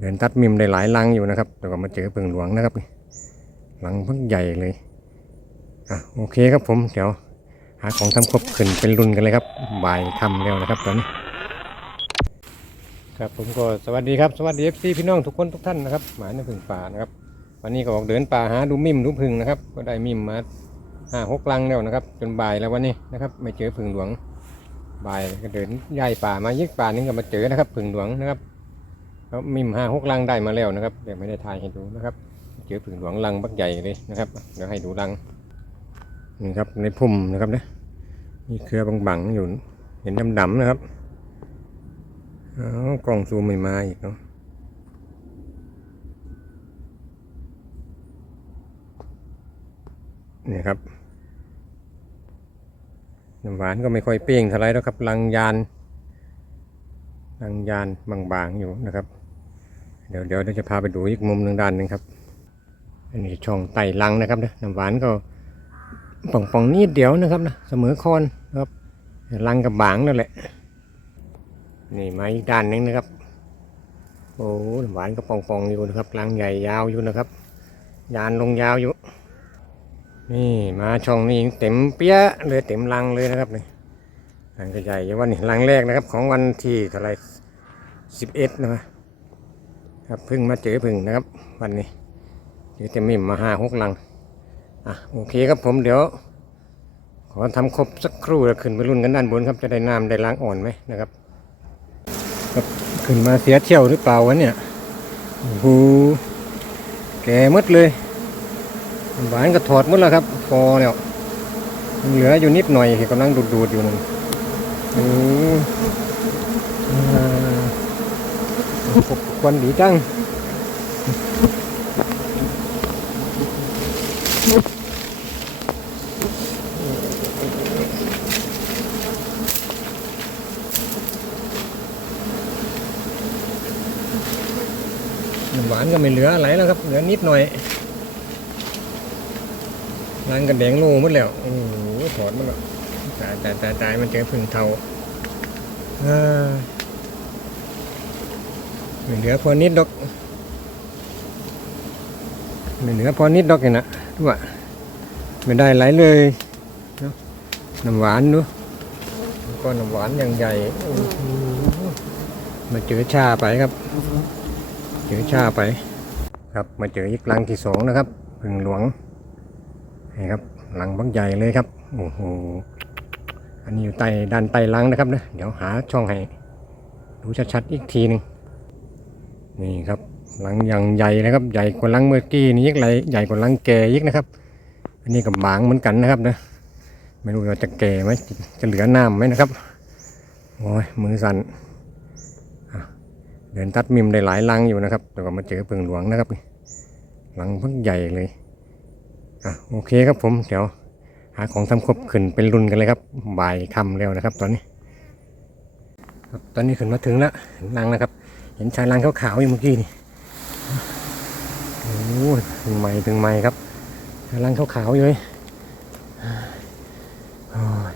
เดินตัดมิมได้หลายลังอยู่นะครับแต่ก็มาเจอเพิงหลวงนะครับลังพิ่งใหญ่เลยอะโอเคครับผมเดี๋ยวหาของทำครบขึ้นเป็นรุ่นกันเลยครับบ่ายทำแล้วนะครับตอนนี้ครับผมก็สวัสดีครับสวัสดีเอฟซีพี่น้องทุกคนทุกท่านนะครับหมาในพึ่งป่านะครับ วันนี้ก็ออกเดินป่าหาดูมิมดูพึ่งนะครับ ก็ได้มิมมาห้าหกลังแล้วนะครับ จนบ่ายแล้ววันนี้นะครับ ไม่เจอพึ่งหลวงบ่ายก็เดินย้ายป่ามายึกป่านึงก็มาเจอนะครับพึ่งหลวงนะครับ แล้วมิมห้าหกลังได้มาแล้วนะครับเดี๋ยวไม่ได้ถ่ายให้ดูนะครับ เจอพึ่งหลวงลังบักใหญ่เลยนะครับเดี๋ยวให้ดูลังนี่ครับในพุ่มนะครับเนี่ยมีเครือบางๆอยู่เห็นดำๆนะครับอ๋อกล่องซูมไม่มาอีกเนาะนี่ครับน้ำหวานก็ไม่ค่อยเปรี้ยงเท่าไรแล้วครับลังยานลังยานบางๆอยู่นะครับ เดี๋ยวเดี๋ยวเราจะพาไปดูอีกมุมหนึ่งด้านหนึ่งครับ อันนี้ช่องไต่ลังนะครับนะน้ำหวานก็ป่องๆนิดเดียวนะครับนะเสมอคอนนะครับลังกับบางนั่นแหละ นี่มาอีกด้านหนึงนะครับ โอ้น้ำหวานก็ป่องๆองอยู่นะครับรังใหญ่ยาวอยู่นะครับ ยานลงยาวอยู่ นี่มาช่องนี้เต็มเปี้ยะเลยเต็มรังเลยนะครับนี่รังก็ใหญ่อยู่วันนี้รังแรกนะครับ ของวันที่เท่าไรสิบเอ็ดนะครับ เพิ่งมาเจอพึ่งนะครับ วันนี้เจอเต็มมิ่มาห้าหกรังอะโอเคครับผมเดี๋ยว ขอทำครบสักครู่แล้วขึ้นไปรุ่นกันด้านบนครับจะได้น้ำได้ล้างอ่อนไหมนะครับขึ้นมาเสียเที่ยวหรือเปล่าวะเนี่ยโอ้โหแก่มดเลย หวานก็ถอดหมดแล้วครับพอแล้วยังเหลืออยู่นิดหน่อยกำลังดูดๆอยู่นั่นโอ้อ่าขบ ควันดีจังหวานก็ไม่เหลืออะไรแล้วครับ เหลือนิดหน่อยร้านกันแดงโลหมดแล้ว โอ้โหถอดมันแล้วตายตายตายตายมันเจอพึ่งเทาอ้ยไม่ เหลือพอนิดดอกไม่เหลือพอนิดดอกเห็นนะดูว่าไม่ได้ไหลเลยเนาะน้ำหวานดูก้อนน้ำหวานอย่างใหญ่มาเจอชาไปครับ เจอชาไป ครับมาเจออีกลังที่สองนะครับพึ่งหลวงนี่ครับลังบักใหญ่เลยครับโอ้โหอันนี้อยู่ใต้ด้านใต้ลังนะครับนะเดี๋ยวหาช่องให้ดูชัดๆอีกทีหนึ่ง นี่ครับลังอย่างใหญ่นะครับ ใหญ่กว่าลังเมื่อกี้นี่ยิ่งใหญ่ใหญ่กว่าลังแก่ยิ่งนะครับ อันนี้กับบางเหมือนกันนะครับนะไม่รู้ว่าจะแก่ไหมจะเหลือน้ำไหมนะครับโอ้ยมือสั่นเดินตัดมิมได้หลายลังอยู่นะครับแต่ก็มาเจอเพิงหลวงนะครับนี่ลังเพิ่งใหญ่เลยอะโอเคครับผมเดี๋ยวหาของทำครบขึ้นเป็นรุ่นกันเลยครับบ่ายค่ำแล้วนะครับ ตอนนี้ ครับตอนนี้ขึ้นมาถึงแล้วนลังนะครับ เห็นชายลังขาวๆอยู่เมื่อกี้นี่โอ้ยถึงไม้ถึงไม้ครับชายลังขาวๆอยู่เลยอย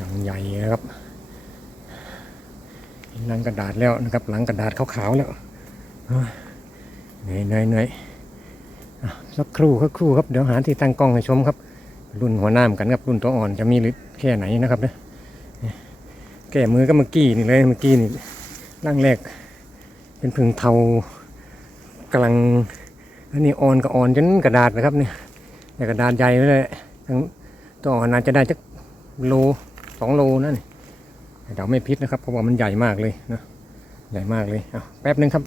ลังใหญ่นะครับลังกระดาษแล้วนะครับหลังกระดาษขาวๆแล้วเหนื่อยเหนื่อยเหนื่อยสักครู่สักครู่ครับเดี๋ยวหาที่ตั้งกล้องให้ชมครับ รุ่นหัวหน้ามกันครับรุ่นตัวอ่อนจะมีหรือแค่ไหนนะครับเนี่ยแก้มือก็เมื่อกี้นี่เลยเมื่อกี้นี่ ร่างแรก เป็นพึ่งเทากำลังอันนี้อ่อนก็อ่อนจนกระดาษนะครับเนี่ยแต่กระดาษใหญ่เลยทั้งตัวอ่อนอาจจะได้จักโลสองโลนั่นนี่เดี๋ยวไม่พิษนะครับเพราะว่ามันใหญ่มากเลยนะใหญ่มากเลยเอาแป๊บนึงครับ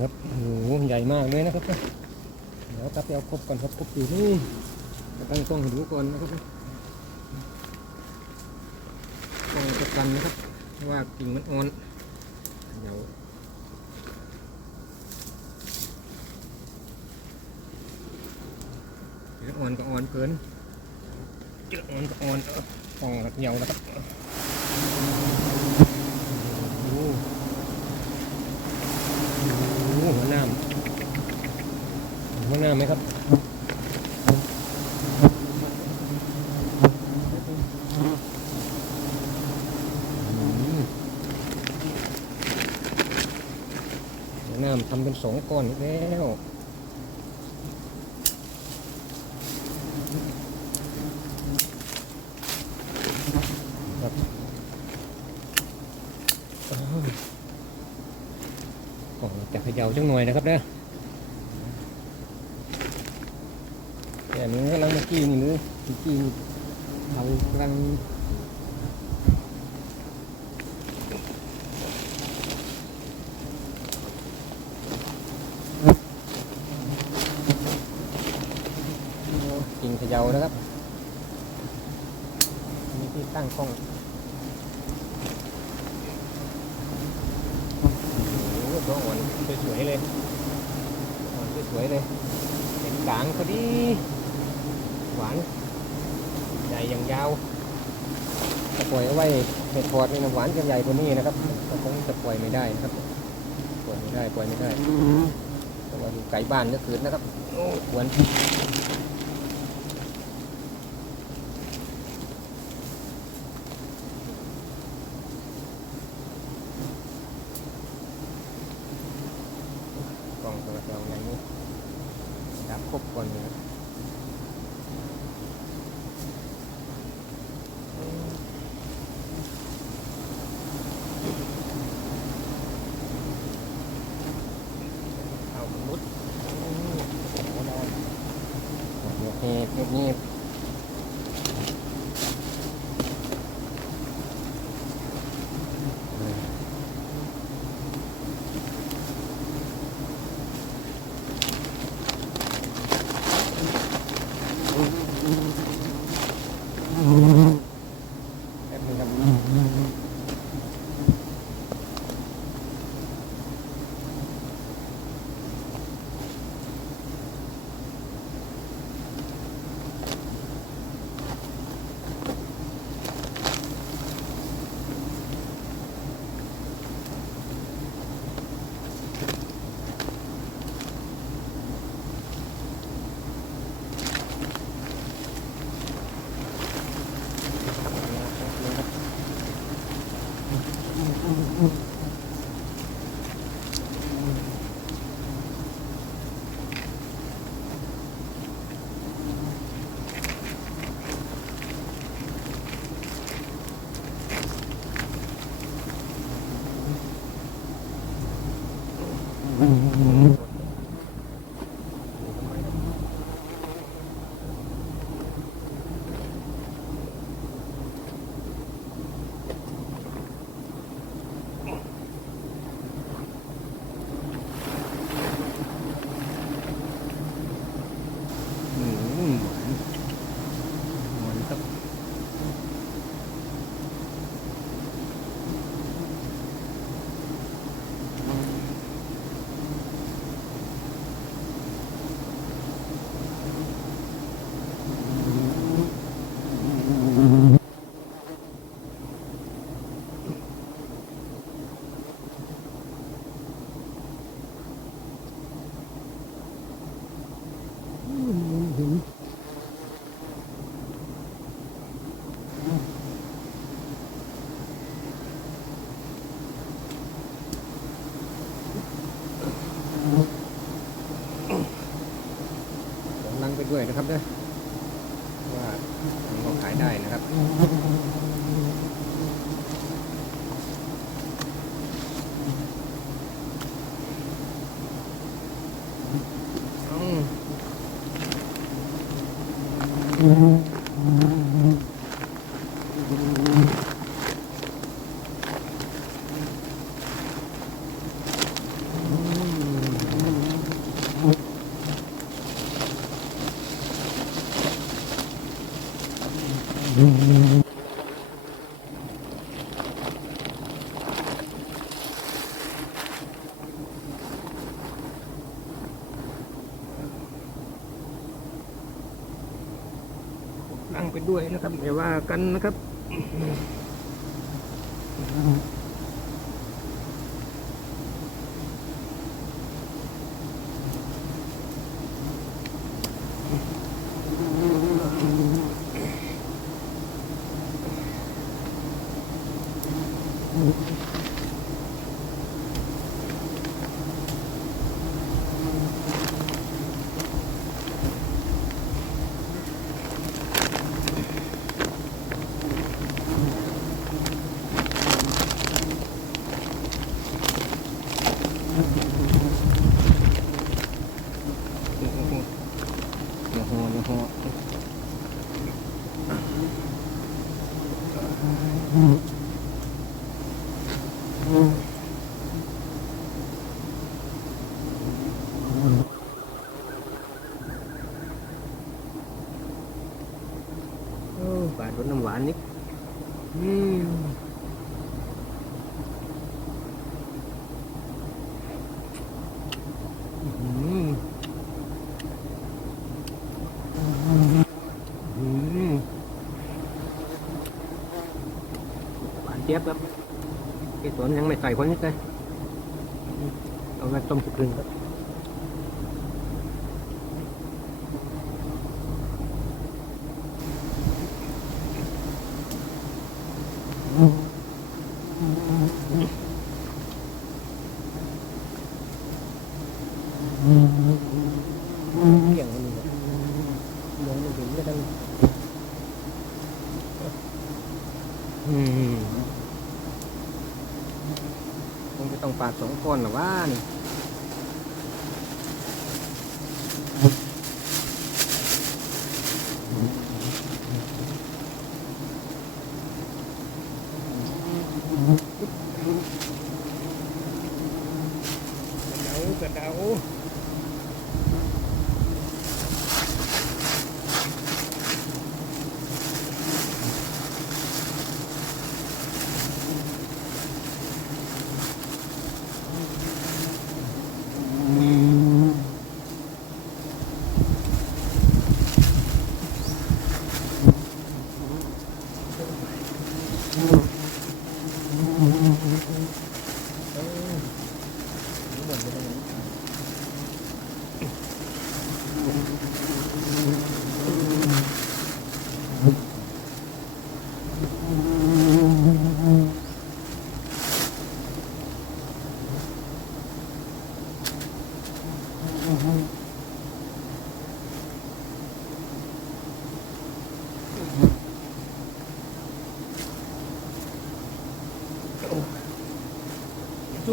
ครับโอ้โหใหญ่มากเลยนะครับเดี๋ยวกลับไปเอาครบก่อนครับครบอยู่นี่ตั้งกล้องดูก่อนนะครับกล้องจะกันนะครับ เพราะว่ากิ่งมันอ่อนเดี๋ยวเดี๋ยวอ่อนก็อ่อนเกินเจออ่อนก็อ่อนเอากล้องหลักเหนียวนะครับ โอ้โหหัวหน้ำหัวหน้ำไหมครับอืม น้ำทำเป็น สองก้อนอีกแล้วครับก่อนจะเขย่าจังหน่อยนะครับเด้อแต่นี้กำลังมื่อกี้นี่เลยเมื่อกี้เรากำลัง กินเข ย่านะครับมีที่ตั้งกล้องโอ้โหตัวอ่อนสวยๆเลยอ่อนสวยๆเลยเห็นกลางพอดี หวาน ใหญ่อย่างยาวจะปล่อยเอาไว้ในทอดนี่นะหวานจะใหญ่กว่านี้นะครับก็คงจะปล่อยไม่ได้นะครับ ปล่อยไม่ได้ ปล่อยไม่ได้เพราะว่าอยู่ไกลบ้านก็คืนนะครับ โอ้หวาน กล่องตัวเราอย่างนี้ดับครบก่อนเลยเอามุดโอ้โหได้ โอเคเทปนี้ Mm-hmm. Mm-hmm. ลังไปด้วยนะครับอย่าว่ากันนะครับ ปลาสดน้ำหวานนี่หวานเจี๊ยบครับที่สวนยังไม่ใส่คนนิดเลยเอาไว้ต้มสุกรึงครับ คงจะต้องปาดสองคนหรือว่านี่ กระเดากระเดา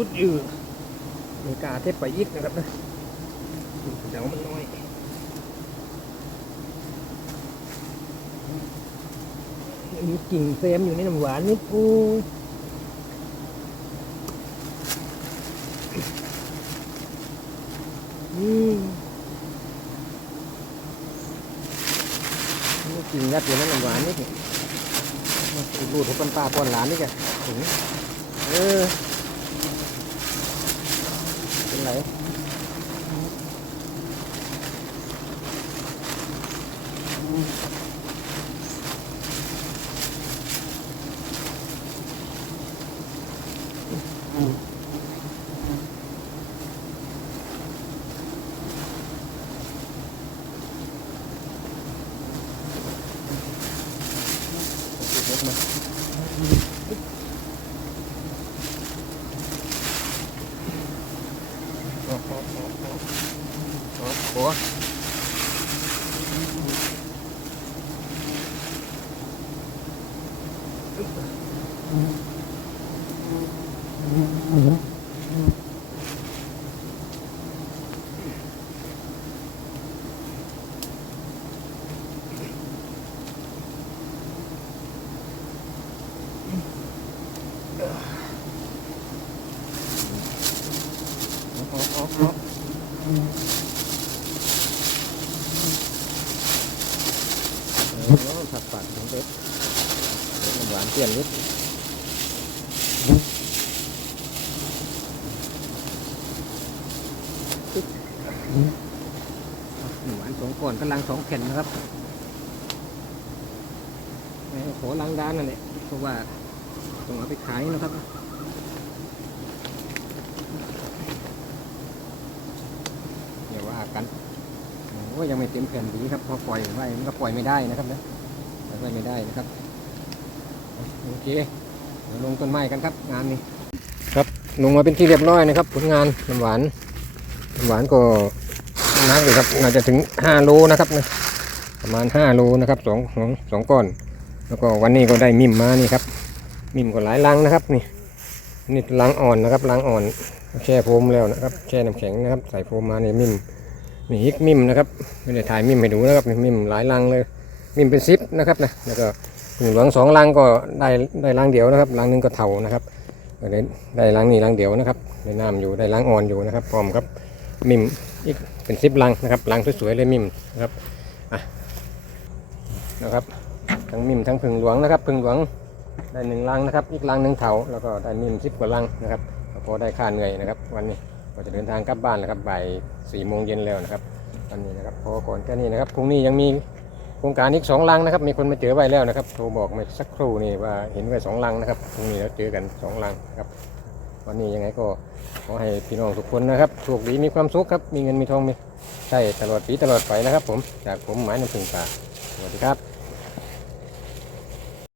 จุดยืดมีกาเทปไปยิกนะครับนะเดี๋ยวมันน้อยมีกิ่งเฟรมอยู่ในน้ำหวานนิดกูอืมมีกิ่งยัดอยู่ในน้ำหวานนิดนี่รูดให้ปนป้าปนหลานนี่แกถึงเออ เป็นไรโอ้โหโอ้โหโอ้โหโอ้โหโอ้โหโอ้โหผัดปัดของเด็ดเด็ดน้ำหวานเปลี่ยนนิดปึ๊บน้ำหวานสองก้อนกำลังสอง แผ่นนะครับแหม่ขอล้างด้านนั่นแหละเพราะว่าต้องเอาไปขายนะครับอย่าว่ากันโอ้ยังไม่เต็มแผ่นดีครับพอปล่อยไว้มันก็ปล่อยไม่ได้นะครับนะปล่อยไม่ได้นะครับโอเคเดี๋ยวลงต้นไม้กันครับงานนี้ครับลงมาเป็นที่เรียบร้อยนะครับ ผลงานน้ำหวานน้ำหวานก็นักอยู่ครับน่าจะถึง 5 โลนะครับนะ ประมาณ5โลนะครับสองสองสองก้อน แล้วก็วันนี้ก็ได้มิมมานี่ครับ มิมก็หลายลังนะครับนี่นี่ลังอ่อนนะครับลังอ่อนแช่โฟมแล้วนะครับ แช่น้ำแข็งนะครับ ใส่โฟมมาในมิมนี่อีกมิมนะครับไม่ได้ถ่ายมิมให้ดูนะครับมิมหลายลังเลยมิมเป็นซิปนะครับนะแล้วก็หนึ่งหลวงสองลังก็ได้ได้ลังเดียวนะครับลังหนึงก็เท่านะครับได้ได้ลังนี้ลังเดียวนะครับได้น้ำอยู่ได้ลังอ่อนอยู่นะครับพร้อมครับมิมอีกเป็นซิปลังนะครับลังสวยๆเลยมิมนะครับ นะครับ ทั้งมิมทั้งผึ่งหลวงนะครับผึ่งหลวงได้หนึ่งลังนะครับ อีกลังหนึ่งเท่าแล้วก็ได้มิมซิปกว่าลังนะครับพอได้ค่าเหนื่อยนะครับ วันนี้ก็จะเดินทางกลับบ้านแล้วครับบ่ายสี่โมงเย็นแล้วนะครับวันนี้นะครับพอก่อนแค่นี้นะครับพรุ่งนี้ยังมีโครงการอีกสองลังนะครับ มีคนมาเจอไว้แล้วนะครับโทรบอกมาสักครู่นี่ว่าเห็นไว้สองลังนะครับพรุ่งนี้แล้วเจอกันสองลังครับวันนี้ยังไงก็ขอให้พี่น้องทุกคนนะครับโชคดีมีความสุขครับมีเงินมีทองมีใช่ตลอดปีตลอดไปนะครับ ผมจากผมหมายน้ำพึ่งป่าสวัสดีครับ